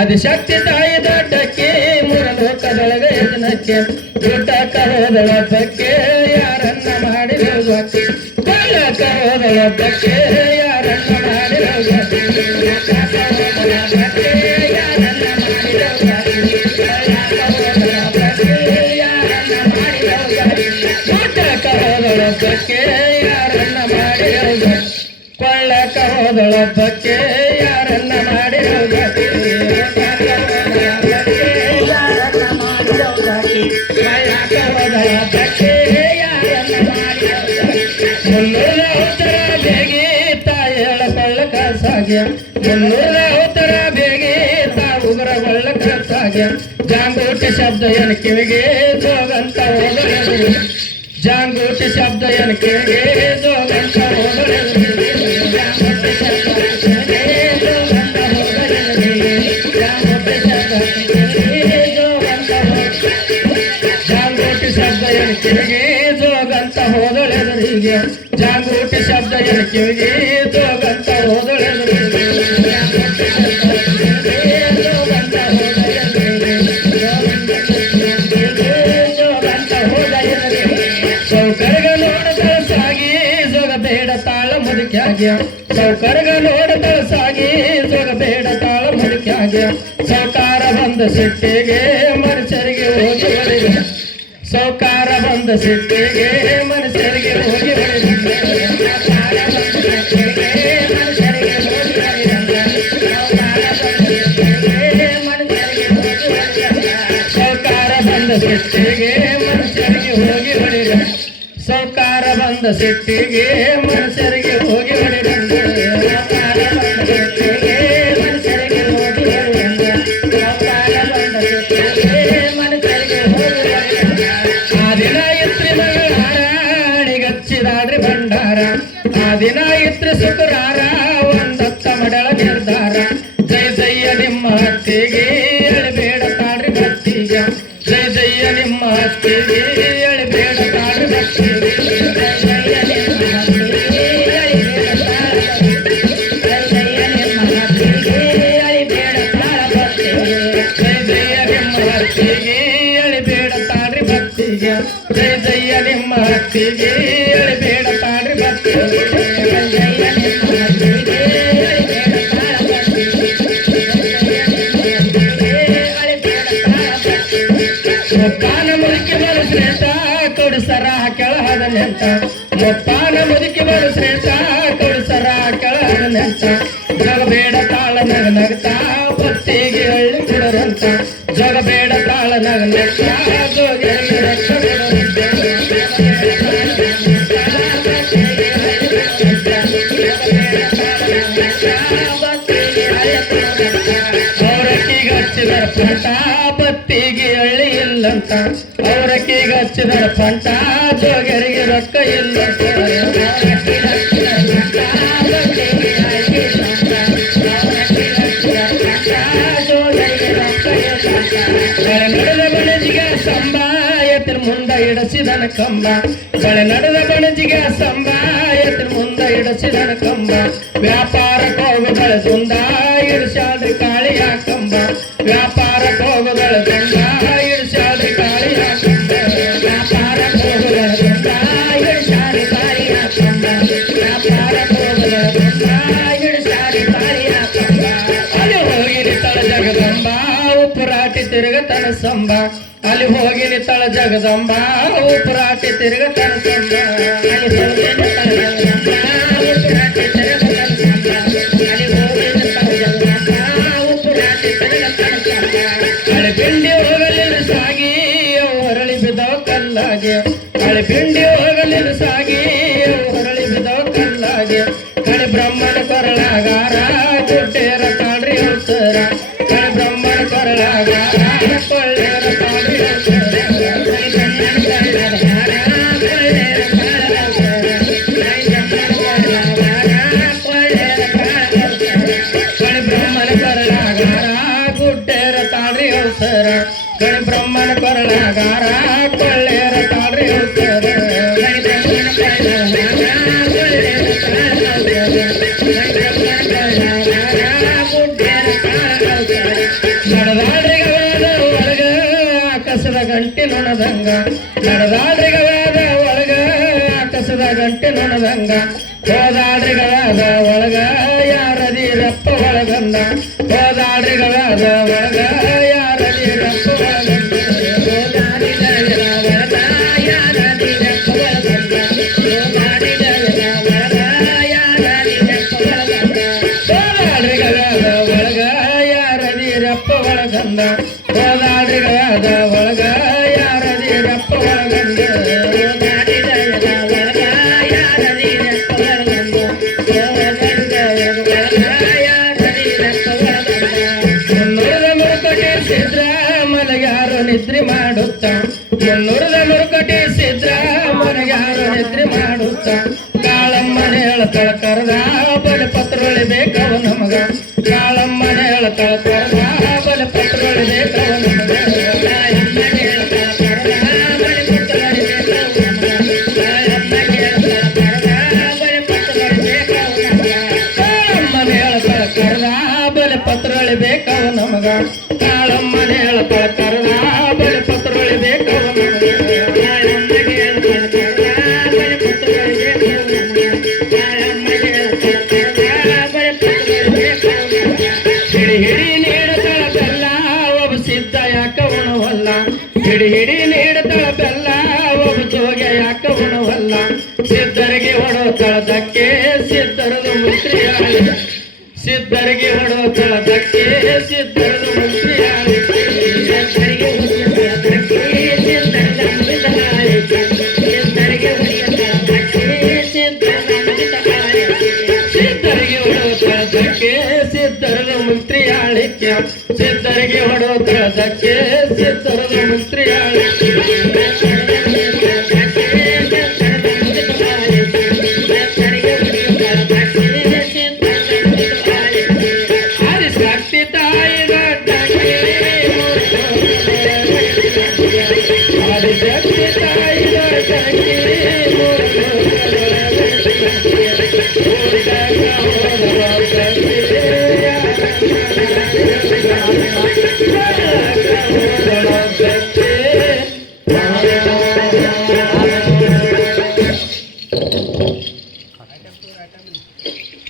ಆದಿಶಕ್ತಿ ತಾಯಿ ದೊಡ್ಡಕ್ಕೆ ಮೂರು ಲೋಕದೊಳಗ ಯಜ್ಞಕ್ಕೆ ದೊಡ್ಡಕ್ಕ ಹೋದಳೊಬ್ಬಕ್ಕೆ ಯಾರನ್ನ ಮಾಡಿದಳು ಕೊಳ್ಳಕ್ಕ ಹೋದಳೊಬ್ಬಕ್ಕೆ ಯಾರನ್ನ ಮಾಡಿದಳು ಯಾರನ್ನ ದೊಡ್ಡಕ್ಕ ಹೋದಳೊಬ್ಬಕ್ಕೆ ಯಾರನ್ನ ಮಾಡಿದಳು ಕೊಳ್ಳಕ್ಕ ಹೋದಳೊಬ್ಬಕ್ಕೆ ಯಾರನ್ನ ಮಾಡಿದಳು ಮುನ್ನೂರ ಉತ್ತರ ಬೇಗೆ ತಾಯಳ ಕೊಳ್ಳಕ ಸಾಗ್ಯ ಮುನ್ನೂರ ಉತ್ತರ ಬೇಗೆ ತಾ ಉಗ್ರ ಕೊಳ್ಳಕ ಸಾಗ್ಯ ಜಾಂಗೂಟಿ ಶಬ್ದ ಎನ್ ಕಿವಿಗೆ ಜೋಗಂತ ಹೋದಳೆದು ಜಾಂಗೂಟಿ ಶಬ್ದ ಎನ್ ಕಿವಿಗೆ ಜೋಗಂತ ಹೋದಳೆದು ಕಿವಿಗೆ ಜೋಗಂತ ಹೋದಳೆದರಿಗೆ ಜಾಗೃತಿ ಶಬ್ದ ಎನ ಕಿವಿಗೆ ಜೋಗಂತ ಹೋದಳೆದರಿಗೆ ಜೋಗಂತ ಹೋದಳೆದರಿಗೆ ಸೌಕರ್ಗ ನೋಡದಳ ಸಾಗಿ ಜೋಗ ಬೇಡ ತಾಳ ಮುದುಕ್ಯಾಗ್ಯ ಸೌಕರ್ಗ ನೋಡದಳ ಸಾಗಿ ಜೋಗ ಬೇಡ ತಾಳ ಮುದುಕ್ಯಾಗ್ಯ ಸೌಕಾರ ಬಂದ ಸಿಟ್ಟಿಗೆ ಮನುಷ್ಯರಿಗೆ ಹೋಗಿ ಸೌಕಾರ ಬಂದ ಸಿಟ್ಟಿಗೆ ಮನುಷ್ಯರಿಗೆ ಹೋಗಿ ಸೌಕಾರ ಬಂದ ಸಿಟ್ಟಿಗೆ ಮನುಷ್ಯರಿಗೆ ಹೋಗಿ ಹೊಡಿದ ಸೌಕಾರ ಬಂದ ಸಿಟ್ಟಿಗೆ ಮನುಷ್ಯರಿಗೆ ಹೋಗಿ ಹೊಡಿದ ಭಂಡಾರ ಆ ದಿನ ಇತ್ರಿ ಸುಕುರಾರ ಒಂದತ್ತ ಮಡಳ ನಿರ್ಧಾರ ಜೈ ಜಯ್ಯ ನಿಮ್ಮ ಹತ್ತಿಗೆ ಎಳಬೇಡ ತಾಡ್ರಿ ಭಕ್ತಿಗ ಜೈ ಜಯ್ಯ ನಿಮ್ಮ ಹತ್ತಿಗೆ ಎಳಬೇಡ ತಾಡ್ರಿ ಭಕ್ತಿಗೆ ಜೈ ಜಯ್ಯ ನಿಮ್ಮ ಹತ್ತಿಗೆ ಎಳಬೇಡ ತಾಡ್ರಿ ಭಕ್ತಿಗೆ ಜೈ ಜಯ್ಯ ನಿಮ್ಮ ಹತ್ತಿಗೆ ಎಳಬೇಡ ತಾಡ್ರಿ ಭಕ್ತಿಗೆ ಮೊಪ್ಪಾನ ಮುದುಕಿ ಬರು ಶ್ರೇಷ್ಠ ಕೊಡಿಸರ ಕೆಳಹದ ನೆಂಟ ಮೊಪ್ಪಾನ ಮುದುಕಿ ಬರು ಶ್ರೇಷ್ಠ ಕೊಡಿಸರ ಕೆಳಹದ ನೆಂಟ ಜಗಬೇಡ ತಾಳ ನಗ ನಗ್ತಾ ಪತ್ತಿಗೆ ಹಳ್ಳಿ ಕೊಡರಂತ ಜಗಬೇಡ ತಾಳ ನಗ ನಗ್ತಾ ಜೋಗಿಗೆ ರಕ್ಷ ಅವರಕ್ಕಿಗೆ ಹಚ್ಚಿದರ ಪಂಟ ಬತ್ತಿಗೆ ಹಳ್ಳಿ ಇಲ್ಲಂತ ಅವರಕ್ಕಿಗೆ ಹಚ್ಚಿದರ ಪಂಟ ಜೋಗರಿಗೆ ರೊಕ್ಕ ಇಲ್ಲಂತ ಬಳೆ ನಡೆದ ಬಣಜಿಗೆ ಸಂಬ ಎತ್ತಿನ ಮುಂದ ಇಡಸಿದನ ಕಂಬ ಬಳೆ ನಡೆದ ಬಣಜಿಗೆ ಸಂಬ ಎತ್ತಿನ ಮುಂದ ಇಡಸಿದನ ಕಂಬ ವ್ಯಾಪಾರ ಕೋಗುಗಳ ದುಂದ ಇಳಿಸಾದ್ರಿ ಕಾಳಿಯ ಕಂಬ ವ್ಯಾಪಾರ ಕೋಗುಗಳ ದುಂದ ಇಳಿಸಾದ್ರಿ ಕಾಳಿಯ ಕಂಬ ವ್ಯಾಪಾರ ಕೋಗುಗಳ ದುಂದ ಇಳಿಸಾದ್ರಿ ಕಾಳಿಯ ಕಂಬ ವ್ಯಾಪಾರ ಕೋಗುಗಳ ದುಂದ ಇಳಿಸಾದ್ರಿ ಕಾಳಿಯ ಕಂಬ ಅಲ್ಲಿ ಹೋಗಿರಿ ತಳ ಜಗದಂಬ ಉಪುರಾಟಿ ತಿರುಗತನ ಸಂಬ ಅಲ್ಲಿ ಹೋಗಿನಿ ತಳ ಜಗದಂಬ ಉಪುರಾಟಿ ತಿರುಗತನ ಸಂಬ ಅಲ್ಲಿ ಹೋಗಿನಿ ತಳ ಜಗದಂಬ ಉಪುರಾಟಿ ತಿರುಗತನ ಸಂಬ ಅಲ್ಲಿ ಹೋಗಿನಿ ತಳ ಜಗದಂಬ ಉಪುರಾಟಿ ತಿರುಗತನ ಸಂಬ ಹಳೆ ಪಿಂಡಿ ಹೋಗಲಿಲ್ಲ ಸಾಗಿ ಹೊರಳಿ ಬಿದ್ದವ ಕಲ್ಲಾಗೆ ಹಳೆ ಪಿಂಡಿ ಹೋಗಲಿಲ್ಲ ಸಾಗಿ ಹೊರಳಿ ಬಿದ್ದವ ಕಲ್ಲಾಗೆ ಹಳೆ ಬ್ರಹ್ಮನ ಕೊರಳಾಗಾರ ಗುಡ್ಡೇರ ತಾಳ್ರಿ ಅವಸರ ಹಳೆ ಬ್ರಹ್ಮನ ಕೊರಳಾಗಾರ ಕೊಳ್ಳೇರ ತಾಳ್ರಿ ಬ್ರಹ್ಮನ ಕೊರಳಾಗಾರ ಗುಡ್ಡೇರ ತಾಳ್ರಿ ಅವಸರ ಗಣಿ ಬ್ರಹ್ಮನ ಕೊರಳಾಗಾರ ಕೊಳ್ಳೇರ ತಾಳ್ರಿ ಅವಸರ ಗುಡ್ಡ ನೊಣದಂಗ ನಡೆದಾಡ್ರಿಗವಾದ ಒಳಗ ಆಕಸದ ಗಂಟೆ ನೊಣದಂಗ ಹೋದಾಡ್ರಿಗವಾದ ಒಳಗ ಯಾರದಿರಪ್ಪ ಒಳಗಂದ ಹೋದಾಡ್ರಿಗವಾದ ಒಳಗ ಯಾರದಿರಪ್ಪ ಒಳಗಂದ ಹೋದಾಡ್ರಿಗವಾದ ಒಳಗ ಯಾರದಿರಪ್ಪ ಒಳಗಂದ ಮುನ್ನೂರದ ಮುರುಕಟಿ ಸಿದ್ರ ಮಲಗ್ಯಾರು ನಿದ್ರಿ ಮಾಡುತ್ತ ಮುನ್ನೂರದ ಮುರುಕಟಿ ಸಿದ್ರ ಮಲಗ್ಯಾರು ನಿದ್ರಿ ಮಾಡುತ್ತ ಕಾಳಮ್ಮನ ಹೇಳ್ತಳ ಕರೆದ ಬಲ ಪತ್ರೊಳಿ ಬೇಕವ ನಮಗ ಕಾಳಮ್ಮನ ಹೇಳ್ತಳ ಕರೆದ ಬಲ ಪತ್ರೊಳಿ ಬೇಕವ ನಮಗ ಪತ್ರೊಳಿ ಬೇಕವ ನಮಗ ಕಾಳಮ್ಮನ ಹೇಳ್ತಳ ಕರೆದ ಬಲ ಪತ್ರೊಳಿ ಬೇಕವ ಹಿಡಿ ನೀಡತಳ ಬೆಲ್ಲ ಒಬ್ಬ ಸಿದ್ಧ ಯಾಕ ಉಣವಲ್ಲ ಹಿಡಿ ನೀಡತಳ ಬೆಲ್ಲ ಒಬ್ಬ ಜೋಗ ಯಾಕ ಉಣವಲ್ಲ ಸಿದ್ಧರಿಗೆ ಹೊಡೋತಳದಕ್ಕೆ ಸಿದ್ಧರದು ಮುತ್ರಿಯಾಳಿ ಸಿದ್ಧರಿಗೆ ಹೊಡೋತಳದಕ್ಕೆ ಸಿದ್ಧರದು ಮುತ್ರಿಯಾಳಿ ಸಿದ್ಧರದ ಮಂತ್ರಿಯಾಳಿಕ್ಯ ಸಿದ್ಧರಿಗೆ ಹೊಡೋತಳದಕ್ಕೆ ಸಿದ್ಧರದ ಮಂತ್ರಿಯಾಳಿಕ್ಯ ಆದಿಶಕ್ತಿ ತಾಯಿ